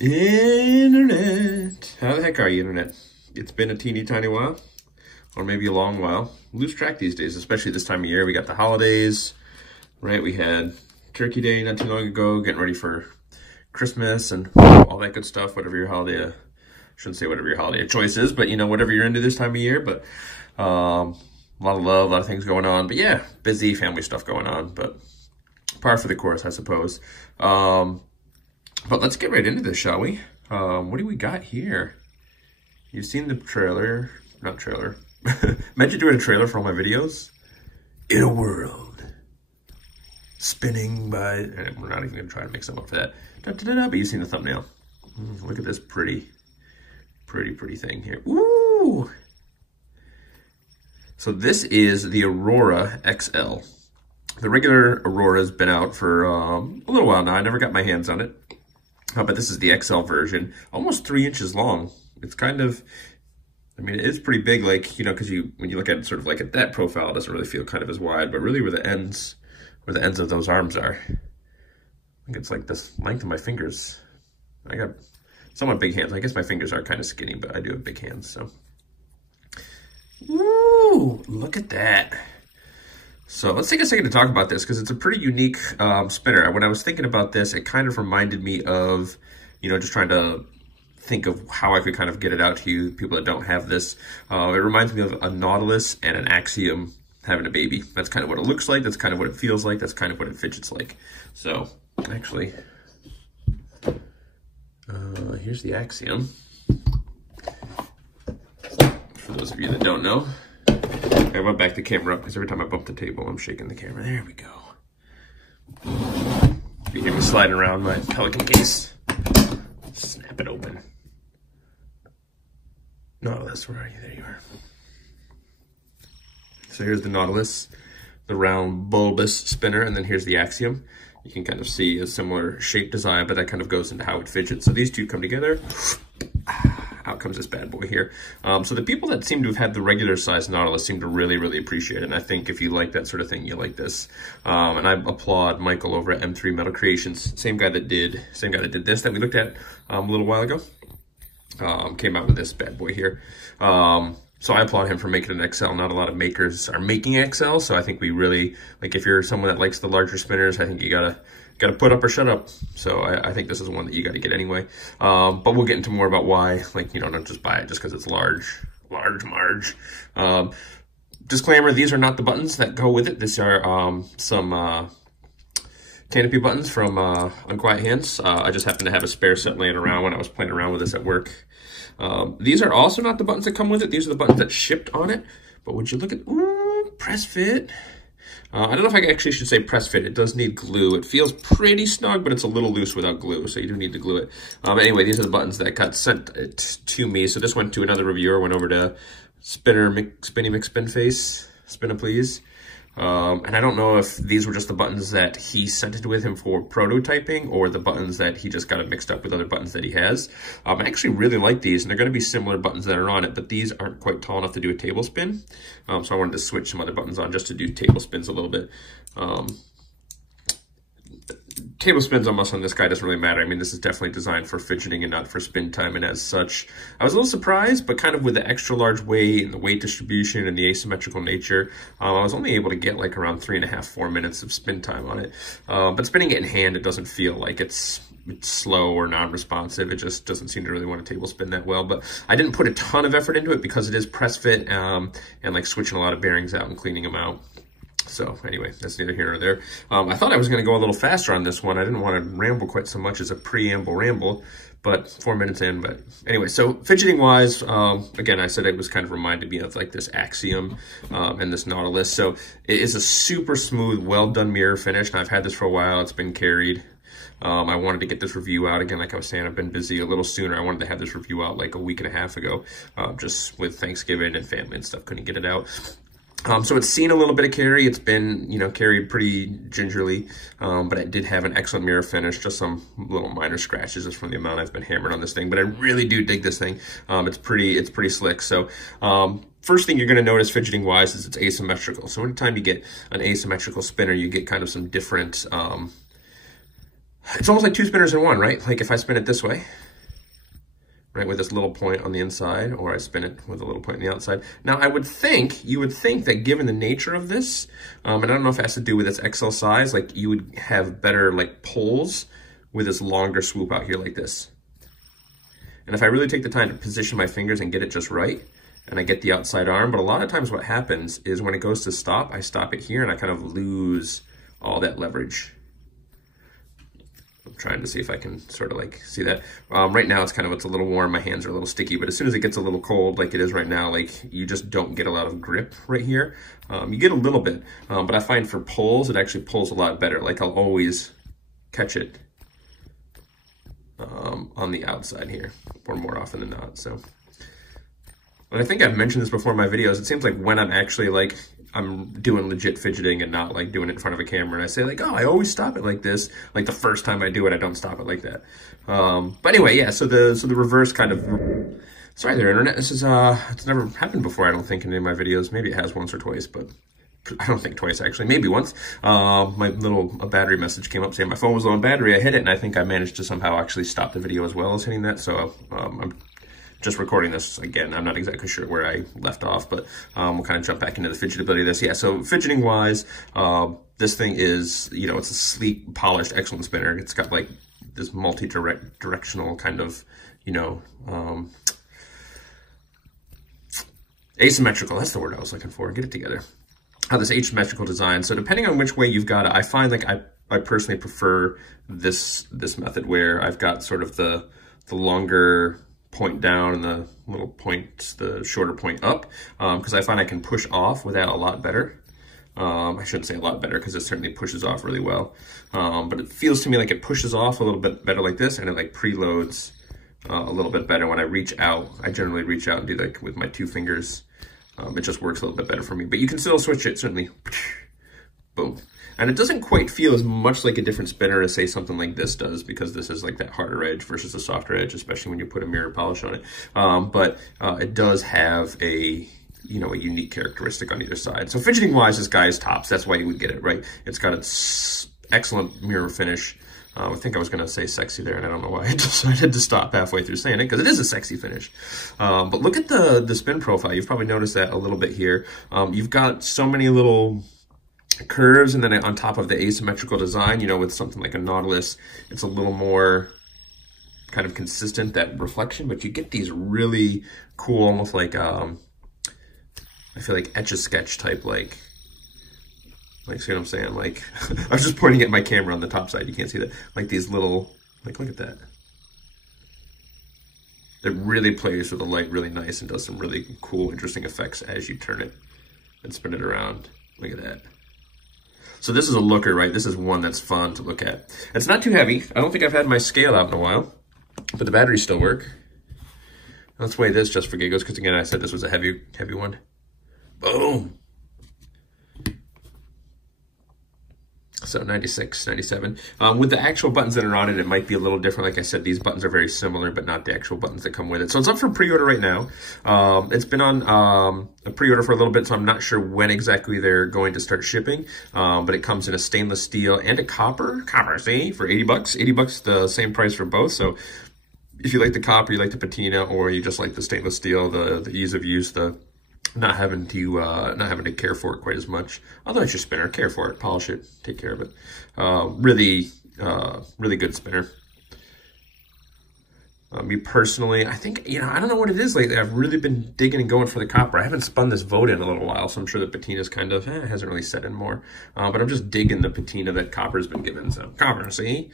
Internet. How the heck are you, Internet? It's been a teeny tiny while, or maybe a long while. Lose track these days, especially this time of year. We got the holidays, right? We had Turkey Day not too long ago, getting ready for Christmas and all that good stuff, whatever your holiday, shouldn't say whatever your holiday choice is, but you know, whatever you're into this time of year. But a lot of love, a lot of things going on. But yeah, busy family stuff going on, but par for the course, I suppose. But let's get right into this, shall we? What do we got here? You've seen the trailer, not trailer. Imagine doing a trailer for all my videos. In a world spinning by, and we're not even gonna try to make something up for that. Da, da, da, da, but you've seen the thumbnail. Look at this pretty thing here. Ooh! So this is the Aurora XL. The regular Aurora's been out for a little while now. I never got my hands on it. But this is the XL version, almost 3 inches long. It's kind of, I mean, it is pretty big, like, you know, because when you look at it sort of like at that profile, it doesn't really feel kind of as wide, but really where the ends of those arms are, I think it's like this length of my fingers. I got somewhat big hands. I guess my fingers are kind of skinny, but I do have big hands, so. Woo, look at that. So let's take a second to talk about this because it's a pretty unique spinner. When I was thinking about this, it kind of reminded me of, you know, just trying to think of how I could kind of get it out to you, people that don't have this. It reminds me of a Nautilus and an Axiom having a baby. That's kind of what it looks like. That's kind of what it feels like. That's kind of what it fidgets like. So actually, here's the Axiom. For those of you that don't know. I went back the camera up because every time I bump the table, I'm shaking the camera. There we go. You hear me sliding around my Pelican case. Snap it open. Nautilus, where are you? There you are. So here's the Nautilus, the round bulbous spinner, and then here's the Axiom. You can kind of see a similar shape design, but that kind of goes into how it fidgets. So these two come together. Out comes this bad boy here. So the people that seem to have had the regular size Nautilus seem to really appreciate it. And I think if you like that sort of thing, you like this. And I applaud Michael over at M3 Metal Creations, same guy that did this that we looked at a little while ago. Came out with this bad boy here. So I applaud him for making an XL. Not a lot of makers are making XL, so I think we really, like, if you're someone that likes the larger spinners, I think you gotta put up or shut up. So I think this is one that you gotta get anyway. But we'll get into more about why, like, you know, don't just buy it just because it's large. Disclaimer, these are not the buttons that go with it. These are some canopy buttons from Unquiet Hands. I just happened to have a spare set laying around when I was playing around with this at work. These are also not the buttons that come with it. These are the buttons that shipped on it. But would you look at, ooh, press fit. I don't know if I actually should say press fit. It does need glue. It feels pretty snug, but it's a little loose without glue, so you do need to glue it. Anyway, these are the buttons that got sent to me. So this went to another reviewer, went over to Spinny McSpinface, Spin Please. And I don't know if these were just the buttons that he sent it with him for prototyping or the buttons that he just got it mixed up with other buttons that he has. I actually really like these, and they're going to be similar buttons that are on it, but these aren't quite tall enough to do a table spin. So I wanted to switch some other buttons on just to do table spins a little bit. Table spins almost on this guy doesn't really matter. I mean, this is definitely designed for fidgeting and not for spin time, and as such, I was a little surprised, but kind of with the extra large weight and the weight distribution and the asymmetrical nature, I was only able to get like around 3.5, 4 minutes of spin time on it. But spinning it in hand, it doesn't feel like it's slow or non-responsive. It just doesn't seem to really want to table spin that well, but I didn't put a ton of effort into it because it is press fit and like switching a lot of bearings out and cleaning them out. So anyway, that's neither here nor there. I thought I was going to go a little faster on this one. I didn't want to ramble quite so much as a preamble ramble, but 4 minutes in. But anyway, so fidgeting wise, again, I said it was kind of reminded me of like this Axiom and this Nautilus. So it is a super smooth, well done mirror finish. And I've had this for a while. It's been carried. I wanted to get this review out again. Like I was saying, I've been busy a little sooner. I wanted to have this review out like a week and a half ago, just with Thanksgiving and family and stuff. Couldn't get it out. So it's seen a little bit of carry. It's been, you know, carried pretty gingerly, but it did have an excellent mirror finish, just some little minor scratches just from the amount I've been hammered on this thing, but I really do dig this thing. It's pretty slick. So, first thing you're going to notice fidgeting wise is it's asymmetrical. So anytime you get an asymmetrical spinner, you get kind of some different, it's almost like two spinners in one, right? Like if I spin it this way, right, with this little point on the inside, or I spin it with a little point on the outside. Now, you would think that given the nature of this, and I don't know if it has to do with its XL size, like you would have better like pulls with this longer swoop out here like this. And if I really take the time to position my fingers and get it just right, and I get the outside arm, but a lot of times what happens is when it goes to stop, I stop it here and I kind of lose all that leverage. I'm trying to see if I can sort of like see that. Right now it's a little warm, my hands are a little sticky, but as soon as it gets a little cold like it is right now, like you just don't get a lot of grip right here. You get a little bit, but I find for pulls, it actually pulls a lot better. Like I'll always catch it on the outside here, or more often than not, so. And I think I've mentioned this before in my videos, it seems like when I'm actually like, I'm doing legit fidgeting and not like doing it in front of a camera, and I say like, oh, I always stop it like this. Like the first time I do it, I don't stop it like that. But anyway, yeah, so the reverse kind of, sorry there, internet, this is, it's never happened before, I don't think, in any of my videos. Maybe it has once or twice, but I don't think twice actually, maybe once. My little battery message came up saying my phone was low on battery. I hit it, and I think I managed to somehow actually stop the video as well as hitting that. So I'm just recording this again. I'm not exactly sure where I left off, but we'll kind of jump back into the fidgetability of this. Yeah, so fidgeting wise, this thing is, you know, it's a sleek, polished, excellent spinner. It's got like this multi-directional kind of, you know, asymmetrical, that's the word I was looking for, get it together. This asymmetrical design. So depending on which way you've got it, I find like I personally prefer this method where I've got sort of the longer point down and the little point, the shorter point up, because I find I can push off with that a lot better. I shouldn't say a lot better because it certainly pushes off really well, but it feels to me like it pushes off a little bit better like this, and it like preloads a little bit better when I reach out. I generally reach out and do like with my two fingers. It just works a little bit better for me, but you can still switch it, certainly. Boom. And it doesn't quite feel as much like a different spinner as, say, something like this does, because this is like that harder edge versus a softer edge, especially when you put a mirror polish on it. But it does have a, you know, a unique characteristic on either side. So fidgeting-wise, this guy is tops. That's why you would get it, right? It's got its excellent mirror finish. I think I was going to say sexy there, and I don't know why I decided to stop halfway through saying it, because it is a sexy finish. But look at the spin profile. You've probably noticed that a little bit here. You've got so many little curves, and then on top of the asymmetrical design, you know, with something like a Nautilus, it's a little more kind of consistent, that reflection, but you get these really cool, almost like, I feel like Etch-a-Sketch type, like, see what I'm saying? Like, I was just pointing at my camera on the top side. You can't see that. Like these little, like, look at that. It really plays with the light really nice and does some really cool, interesting effects as you turn it and spin it around. Look at that. So this is a looker, right? This is one that's fun to look at. It's not too heavy. I don't think I've had my scale out in a while, but the batteries still work. Let's weigh this just for giggles, because again, I said this was a heavy one. Boom. So 96, 97. With the actual buttons that are on it, it might be a little different. Like I said, these buttons are very similar, but not the actual buttons that come with it. So it's up for pre-order right now. It's been on a pre-order for a little bit, so I'm not sure when exactly they're going to start shipping. But it comes in a stainless steel and a copper, see, for 80 bucks. 80 bucks, the same price for both. So if you like the copper, you like the patina, or you just like the stainless steel, the ease of use, the not having to care for it quite as much. Although it's your spinner, care for it, polish it, take care of it. Really good spinner. Me personally, I think, you know, I don't know what it is lately. I've really been digging and going for the copper. I haven't spun this Vote in a little while, so I'm sure the patina's kind of, hasn't really set in more. But I'm just digging the patina that copper's been given. So copper, see?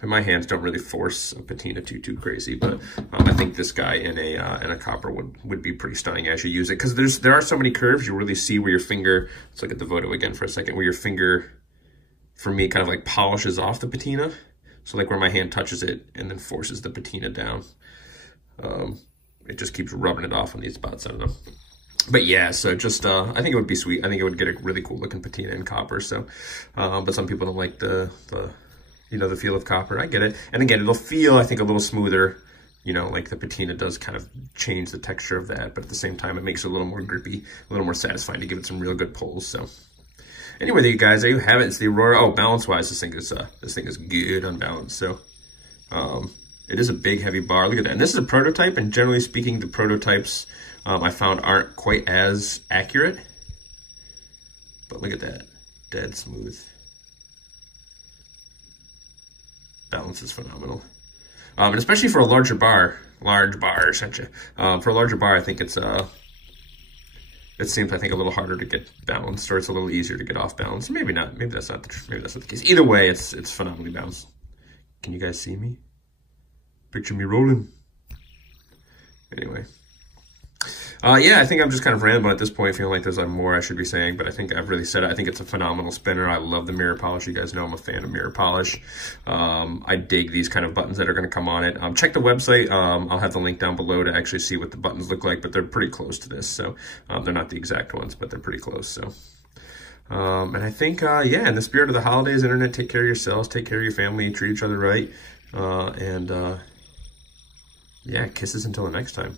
And my hands don't really force a patina too crazy, but I think this guy in a copper would be pretty stunning as you use it, because there are so many curves. You really see where your finger, let's look at the Voto again for a second, where your finger, for me, kind of like polishes off the patina. So like where my hand touches it and then forces the patina down. It just keeps rubbing it off on these spots, I don't know. But yeah, so just, I think it would be sweet. I think it would get a really cool looking patina in copper. So, but some people don't like the you know, the feel of copper. I get it. And again, it'll feel, I think, a little smoother, you know, like the patina does kind of change the texture of that, but at the same time, it makes it a little more grippy, a little more satisfying to give it some real good pulls. So anyway, you guys, there you have it. It's the Aurora. Oh, balance-wise, this thing is good on balance. So, it is a big, heavy bar. Look at that. And this is a prototype, and generally speaking, the prototypes I found aren't quite as accurate. But look at that. Dead smooth. Balance is phenomenal. And especially for a larger bar. Large bar, essentially. For a larger bar, I think it seems, I think, a little harder to get balanced, or it's a little easier to get off balance. Maybe not. Maybe that's not the case. Either way, it's phenomenally balanced. Can you guys see me? Picture me rolling. Anyway. Yeah, I think I'm just kind of rambling at this point, feeling like there's more I should be saying, but I think I've really said it. I think it's a phenomenal spinner. I love the mirror polish. You guys know I'm a fan of mirror polish. I dig these kind of buttons that are going to come on it. Check the website. I'll have the link down below to actually see what the buttons look like, but they're pretty close to this. So they're not the exact ones, but they're pretty close. So, and I think, yeah, in the spirit of the holidays, internet, take care of yourselves, take care of your family, treat each other right. Yeah, kisses until the next time.